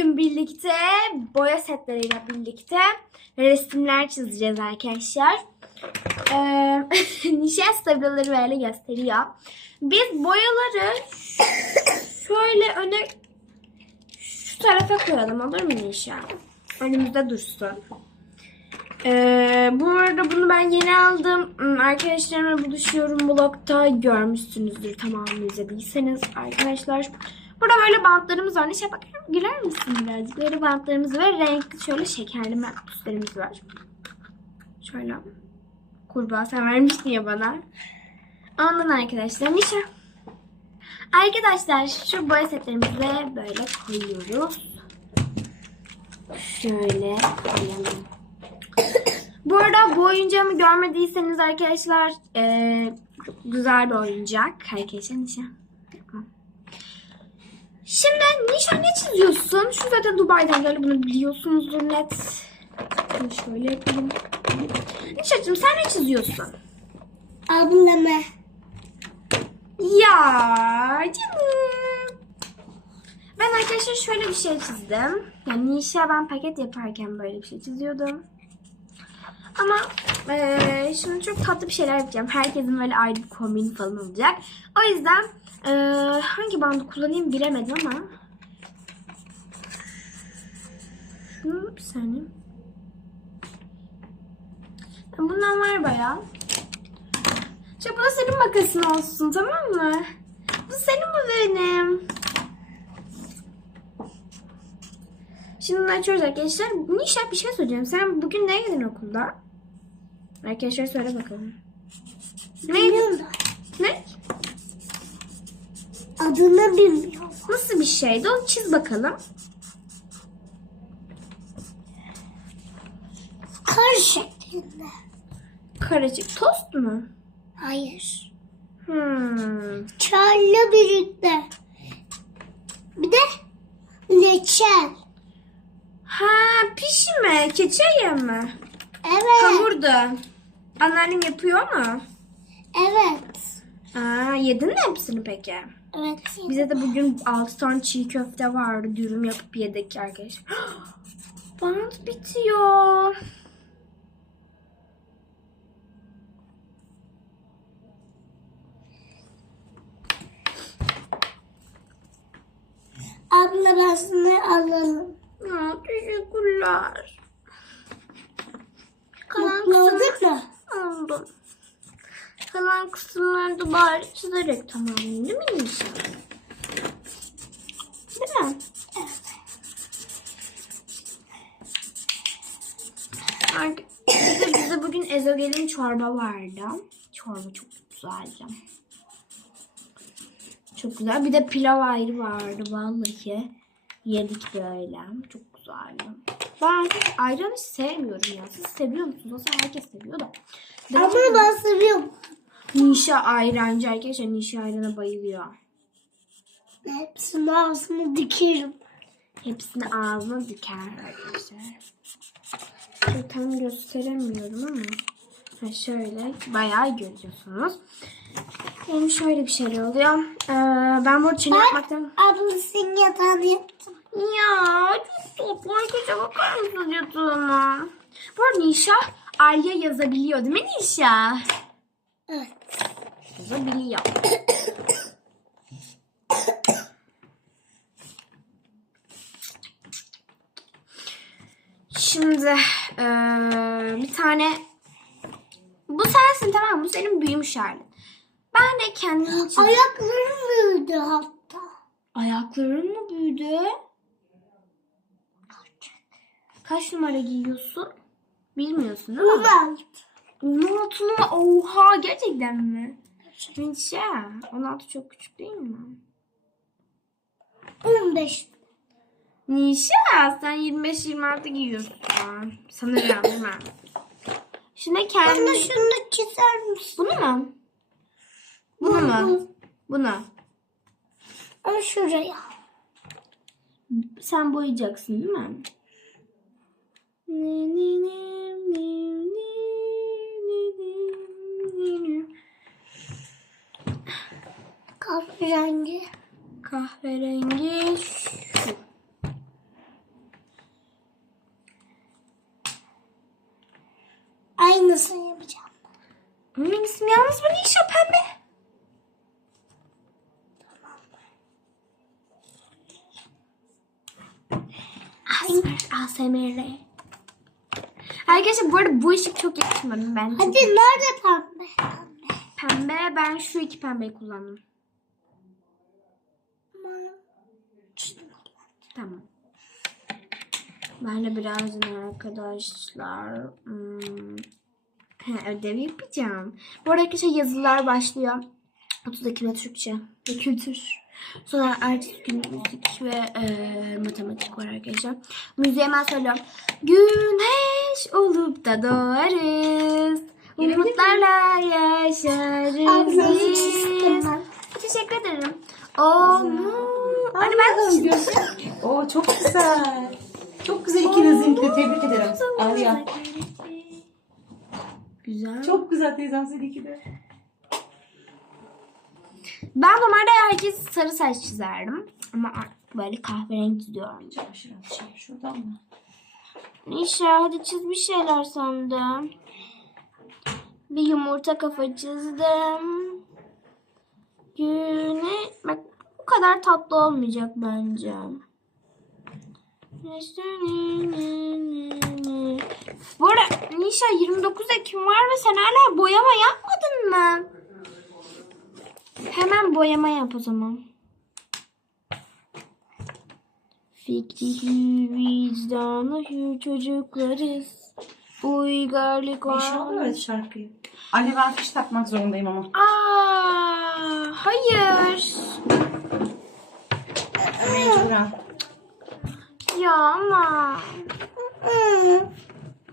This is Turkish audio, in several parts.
bugün birlikte boya setleriyle birlikte resimler çizeceğiz arkadaşlar. Ee, Nişan stabilaları böyle gösteriyor. Biz boyaları şöyle öne şu tarafa koyalım olur mu Nişan? Önümüzde dursun. Ee, bu arada bunu ben yeni aldım. Hmm, Arkadaşlarımla buluşuyorum blogda. Görmüşsünüzdür tamamını izlediyseniz arkadaşlar. Burada böyle bantlarımız var. Neşe bakar güler misin birazcık? Böyle bantlarımız var. Renkli şöyle şekerli makbuslarımız var. Şöyle. Kurbağa sen vermiştin ya bana. Ondan arkadaşlar. Neşe. Arkadaşlar şu boya setlerimizi böyle koyuyoruz. Şöyle koyalım. Bu arada bu oyuncağımı görmediyseniz arkadaşlar çok güzel bir oyuncak. Arkadaşlar nişan. Şimdi nişan ne çiziyorsun? Şu zaten Dubai'den geldi bunu biliyorsunuzdur net. Şunu şöyle yapayım. Nişacığım sen ne çiziyorsun? Ablama. Ya canım. Ben arkadaşlar şöyle bir şey çizdim. Yani Nişa ben paket yaparken böyle bir şey çiziyordum. Ama eee, şimdi çok tatlı bir şeyler yapacağım. Herkesin böyle ayrı bir kombini falan olacak. O yüzden eee, hangi bandı kullanayım bilemedim ama. Şunu bir saniye. Bundan var bayağı. Da senin makasın olsun tamam mı? Bu senin bu benim. Şimdi açıyoruz arkadaşlar. Nişa bir şey söyleyeceğim. Sen bugün ne yedin okulda? Arkadaşlar söyle bakalım. Ne yedin? Bilmiyorum. Ne? Adını bilmiyorum. Nasıl bir şeydi? Onu çiz bakalım. Kar şeklinde. Karacık tost mu? Hayır. Hmm. Çayla birlikte. Bir de leçel. Ha pişme. Keçeye mi? Evet. Hamurda. Anneannem yapıyor ama. Evet. Aa, yedin mi hepsini peki? Evet. Bize de bugün 6 tane çiğ köfte vardı. Dürüm yapıp yedik arkadaşlar. Bant bitiyor. Abla ben sana alalım. Ya, teşekkürler. Kalan Mutlu kısım olduk mu? oldu. Kalan kısımlarda bari çizerek tamamlayayım değil mi Nişan? Değil mi? Ark- Bir de bize bugün ezogelin çorba vardı. Çorba çok güzeldi. Çok güzel. Bir de pilav ayrı vardı vallahi. Yedik böyle. Çok güzeldi. Ben ayranı hiç sevmiyorum ya. Siz seviyor musunuz? Aslında herkes seviyor da. Ama ben seviyorum. Nişa ayrancı arkadaşlar. Nişa ayrana bayılıyor. Hepsini ağzıma dikerim. Hepsini ağzına diker arkadaşlar. Şöyle tam gösteremiyorum ama. Ha şöyle bayağı görüyorsunuz. Benim şöyle bir şey oluyor. Ee, ben bu çene yapmaktan... Abla senin yatağını yaptım. Ya çok tatlı arkadaşlar bakar mısınız yatağıma? Bu arada Nişa Arya yazabiliyor değil mi Nişa? Evet. Yazabiliyor. Şimdi eee, bir tane sensin tamam mı? Bu senin büyümüş halin. Ben de kendim için Ayaklarım büyüdü hatta. ayakların mı büyüdü? Kaç numara giyiyorsun? Bilmiyorsun değil mi? Ulan. 16 numara. Oha gerçekten mi? Nişe. 16 çok küçük değil mi? 15. Nişe sen 25-26 giyiyorsun. Sanırım değil Şimdi Bana kendi... şunu çizer misin? Bunu mu? Bunu mu? Bunu. Ama şuraya. Sen boyayacaksın değil mi? Kahverengi. Kahverengi şu. Şimdi yalnız bu Nişa pembe. ASMR. ASMR. Arkadaşlar bu arada bu ışık çok yakışmadı bence. Hadi nerede pembe? Pembe ben şu iki pembeyi kullandım. Tamam. Ben de birazdan arkadaşlar hmm, ödev yapacağım. Bu arada arkadaşlar yazılar başlıyor. 30 Ekim'de Türkçe ve kültür. Sonra ertesi gün müzik ve e, matematik var arkadaşlar. Müziği hemen söylüyorum. Güneş olup da doğarız. Umutlarla yaşarız. Biz. ben. Teşekkür ederim. Onu... Hadi ben. Oo çok güzel. Çok güzel ikinizinki de tebrik ederim. Arya. Güzel. Çok güzel teyzem seninki de. Ben normalde herkes sarı saç çizerdim. Ama artık böyle kahverengi çiziyorum. At şey şuradan mı? Nişa hadi çiz bir şeyler sandım. Bir yumurta kafa çizdim. Güne... Bak bu kadar tatlı olmayacak bence. Bu arada Nişa 29 Ekim var ve sen hala boyama yapmadın mı? Hemen boyama yap o zaman. Fikri vicdanı hür çocuklarız. Uygarlık var. öğret şarkıyı. Anne ben fiş takmak zorundayım ama. Aa, hayır. Mecburen. Ya ama.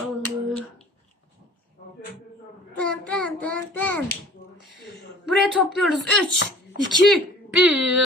Aldı. Dın dın dın dın. Buraya topluyoruz. 3, 2, 1.